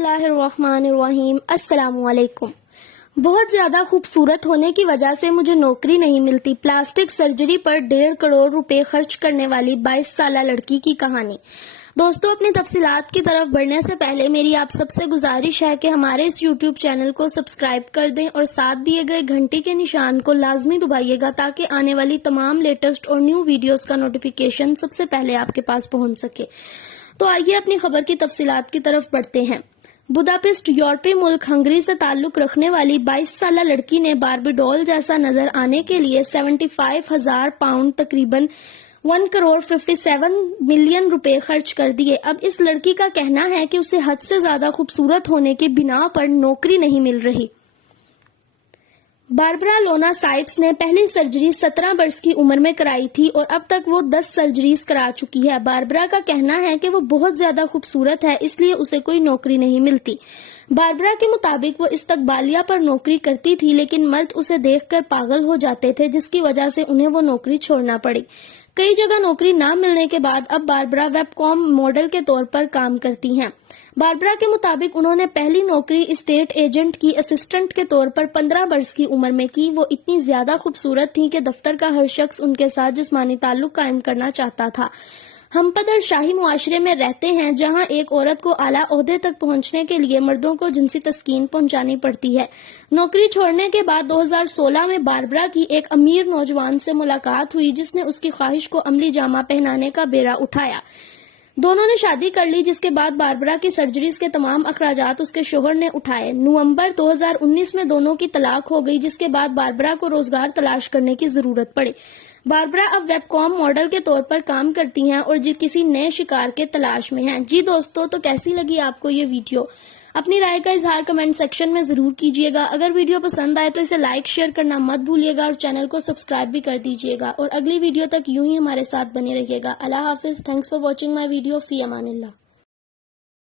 اللہ الرحمن الرحیم۔ السلام علیکم۔ بہت زیادہ خوبصورت ہونے کی وجہ سے مجھے نوکری نہیں ملتی، پلاسٹک سرجری پر 1.5 کروڑ روپے خرچ کرنے والی 22 سالہ لڑکی کی کہانی۔ دوستو، اپنی تفصیلات کی طرف بڑھنے سے پہلے میری آپ سب سے گزارش ہے کہ ہمارے اس یوٹیوب چینل کو سبسکرائب کر دیں اور ساتھ دیے گئے گھنٹی کے نشان کو لازمی دبائیے گا تاکہ آنے والی تمام لیٹسٹ اور نیو ویڈیوز کا نوٹیفیکیشن سب سے پہلے آپ کے پاس پہنچ سکے۔ تو آئیے اپنی خبر کی تفصیلات کی طرف بڑھتے ہیں۔ بداپیسٹ یورپی ملک ہنگری سے تعلق رکھنے والی 22 سالہ لڑکی نے باربی ڈول جیسا نظر آنے کے لیے 75,000 پاؤنڈ تقریباً 1 کروڑ 57 ملین روپے خرچ کر دیے۔ اب اس لڑکی کا کہنا ہے کہ اسے حد سے زیادہ خوبصورت ہونے کی بنا پر نوکری نہیں مل رہی۔ باربرا لونا سائپس نے پہلی سرجری 17 برس کی عمر میں کرائی تھی اور اب تک وہ 10 سرجریز کرا چکی ہے۔ باربرا کا کہنا ہے کہ وہ بہت زیادہ خوبصورت ہے، اس لیے اسے کوئی نوکری نہیں ملتی۔ باربرا کے مطابق وہ استقبالیہ پر نوکری کرتی تھی، لیکن مرد اسے دیکھ کر پاگل ہو جاتے تھے، جس کی وجہ سے انہیں وہ نوکری چھوڑنا پڑی۔ کئی جگہ نوکری نہ ملنے کے بعد اب باربرا ویب کام ماڈل کے طور پر کام کرتی ہیں۔ باربرا کے مطابق انہوں نے پہلی نوکری اسٹیٹ ایجنٹ کی اسسٹنٹ کے طور پر 15 برس کی عمر میں کی۔ وہ اتنی زیادہ خوبصورت تھیں کہ دفتر کا ہر شخص ان کے ساتھ جسمانی تعلق قائم کرنا چاہتا تھا۔ ہم پدر شاہی معاشرے میں رہتے ہیں جہاں ایک عورت کو اعلیٰ عہدے تک پہنچنے کے لیے مردوں کو جنسی تسکین پہنچانی پڑتی ہے۔ نوکری چھوڑنے کے بعد 2016 میں باربرا کی ایک امیر نوجوان سے ملاقات ہوئی جس نے اس کی خواہش کو عملی جامہ پہنانے کا بیڑا اٹھایا۔ دونوں نے شادی کر لی، جس کے بعد باربرا کی سرجریز کے تمام اخراجات اس کے شوہر نے اٹھائے۔ نومبر 2019 میں دونوں کی طلاق ہو گئی، جس کے بعد باربرا کو روزگار تلاش کرنے کی ضرورت پڑی۔ باربرا اب ویب کام ماڈل کے طور پر کام کرتی ہیں اور کسی نئے شکار کے تلاش میں ہیں۔ جی دوستو، تو کیسی لگی آپ کو یہ ویڈیو؟ اپنی رائے کا اظہار کمنٹ سیکشن میں ضرور کیجیے گا۔ اگر ویڈیو پسند آئے تو اسے لائک شیئر کرنا مت بھولیے گا اور چینل کو سبسکرائب بھی کر دیجیے گا، اور اگلی ویڈیو تک یوں ہی ہمارے ساتھ بنے رہیے گا۔ اللہ حافظ۔ Thanks for watching my video. فی امان اللہ۔